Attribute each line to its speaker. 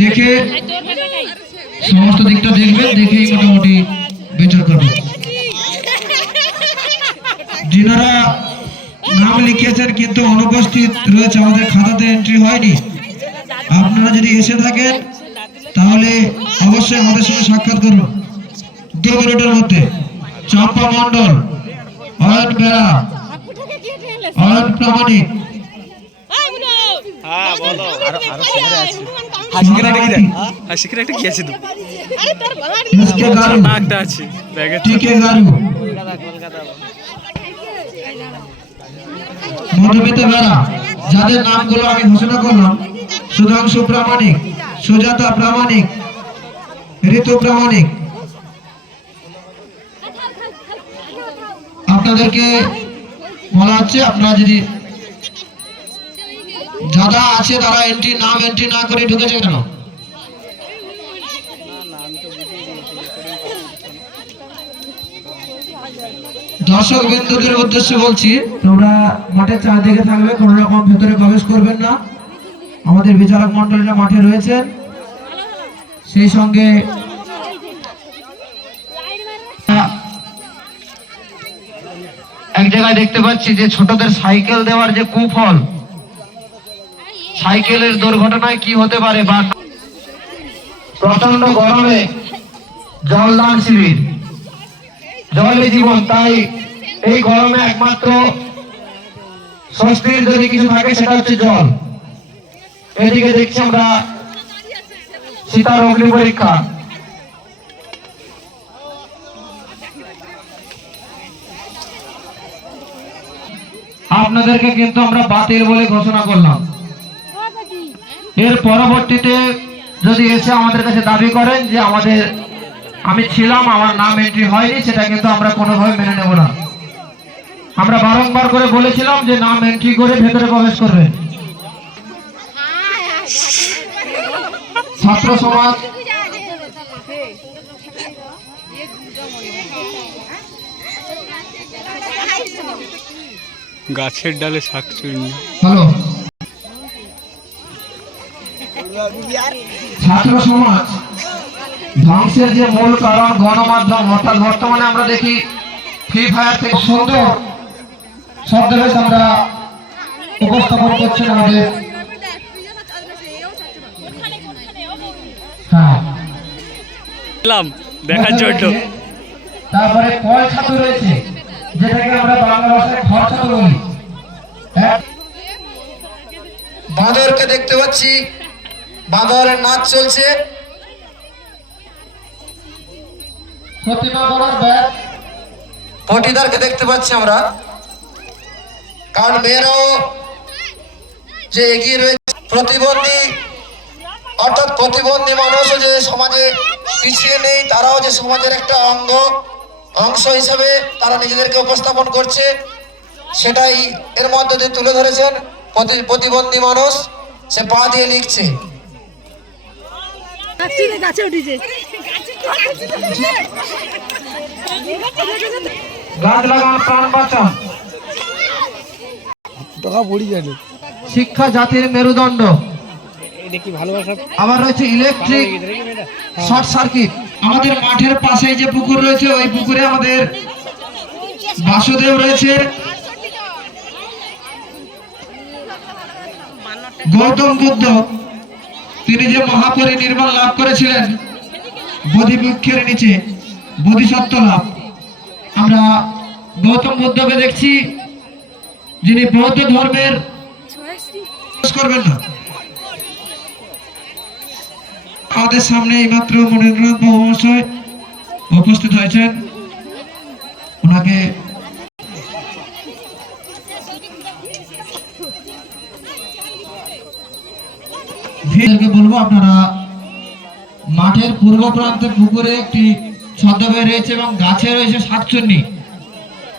Speaker 1: দেখে সমস্ত দিকটা দেখবেন দেখেই মোটামুটি বিচার করবেন যিনারা নাম লিখিয়েছেন, কিন্তু অনুপস্থিত রয়েছে, আমাদের খাতাতে এন্ট্রি হয়নি। আপনারা যদি এসে থাকেন, তাহলে অবশ্যই আমাদের সঙ্গে সাক্ষাৎ করুন। দু মিনিটের মধ্যে, চম্পা মণ্ডল, অয়ন বেড়া, অয়ন প্রামাণিক
Speaker 2: হ্যাঁ বলো। কি আছে।
Speaker 1: গারু,
Speaker 2: আছে
Speaker 1: গারু যাদের নামগুলো আমি ঘোষণা করলাম সুধাংশু প্রামাণিক সুজাতা প্রামাণিক ঋতু প্রামাণিক। আপনাদেরকে বলা হচ্ছে আপনারা যদি যারা আছে তারা এন্ট্রি নাম এন্ট্রি না করে ঢুকেছে কেন? দর্শক বিন্দুদের উদ্দেশ্যে বলছি, তোমরা মাঠের চারদিকে থাকবে, কোন রকম ভেতরে প্রবেশ করবেন না। আমাদের বিচারক মন্ডলীরা মাঠে রয়েছেন। সেই সঙ্গে এক জায়গায় দেখতে পাচ্ছি যে ছোটদের সাইকেল দেওয়ার যে কুফল সাইকেলের দুর্ঘটনায় কি হতে পারে বা প্রচণ্ড গরমে জলদান শিবির। জলে জীবন তাই এই গরমে একমাত্র স্বস্তির যদি কিছু থাকে সেটা হচ্ছে জল। এদিকে দেখছি আমরা সীতার অগ্নি পরীক্ষা। আপনাদেরকে কিন্তু আমরা বাতিল বলে ঘোষণা করলাম। এর পরবর্তীতে যদি এসে আমাদের কাছে দাবি করেন যে আমাদের আমি ছিলাম আমার নাম এন্ট্রি হয়নি সেটা কিন্তু আমরা কোনোভাবে মেনে নেব না। আমরা বারংবার করে বলেছিলাম যে নাম এন্ট্রি করে ভেতরে প্রবেশ করবে। ছাত্র সমাজ
Speaker 2: গাছের ডালে শাক
Speaker 1: হ্যালো। ছাত্র সমাজ ধ্বংসের যে মূল কারণ গণমাধ্যম অর্থাৎ বর্তমানে আমরা দেখি ফ্রি ফায়ার থেকে সুন্দর শব্দবেশ আমরা উপস্থাপন করছেন আমাদের। হ্যাঁ।
Speaker 2: এলাম দেখার জন্য।
Speaker 1: তারপরে কয় ছাত্র রয়েছে যেটাকে আমরা বাংলা ভাষায় ঘর ছাত্র বলি। হ্যাঁ? বাঁদরকে দেখতে পাচ্ছি। বাঁদরের নাচ চলছে। পটিদারকে দেখতে পাচ্ছি আমরা। কারণ মেয়েরাও যে এগিয়ে রয়েছে প্রতিবন্ধী অর্থাৎ প্রতিবন্ধী মানুষও যে সমাজে পিছিয়ে নেই তারাও যে সমাজের একটা অঙ্গ অংশ হিসাবে তারা নিজেদেরকে উপস্থাপন করছে সেটাই এর মধ্যে দিয়ে তুলে ধরেছেন প্রতি- প্রতিবন্ধী মানুষ। সে পা দিয়ে লিখছে।
Speaker 3: গাছে উঠেছে।
Speaker 1: গাছ লাগান প্রাণ বাঁচান।
Speaker 4: টাকা পড়ি জানি
Speaker 1: শিক্ষা জাতির মেরুদণ্ড। আবার রয়েছে ইলেকট্রিক শর্ট সার্কিট আমাদের মাঠের পাশে যে পুকুর রয়েছে ওই পুকুরে আমাদের বাসুদেব রয়েছে। গৌতম বুদ্ধ তিনি যে মহাপরিনির্বাণ লাভ করেছিলেন, বোধিবৃক্ষের নিচে, বোধিসত্ত্ব লাভ। আমরা গৌতম বুদ্ধকে দেখছি, যিনি বৌদ্ধ ধর্মের করবেন না। আমাদের সামনে এইমাত্র মনীন্দ্রনাথ মহাশয় উপস্থিত হয়েছেন। ওনাকে বলব আপনারা মাঠের পূর্ব প্রান্তে পুকুরে একটি ছদ্মবে রয়েছে এবং গাছে রয়েছে শাকচুন্নি।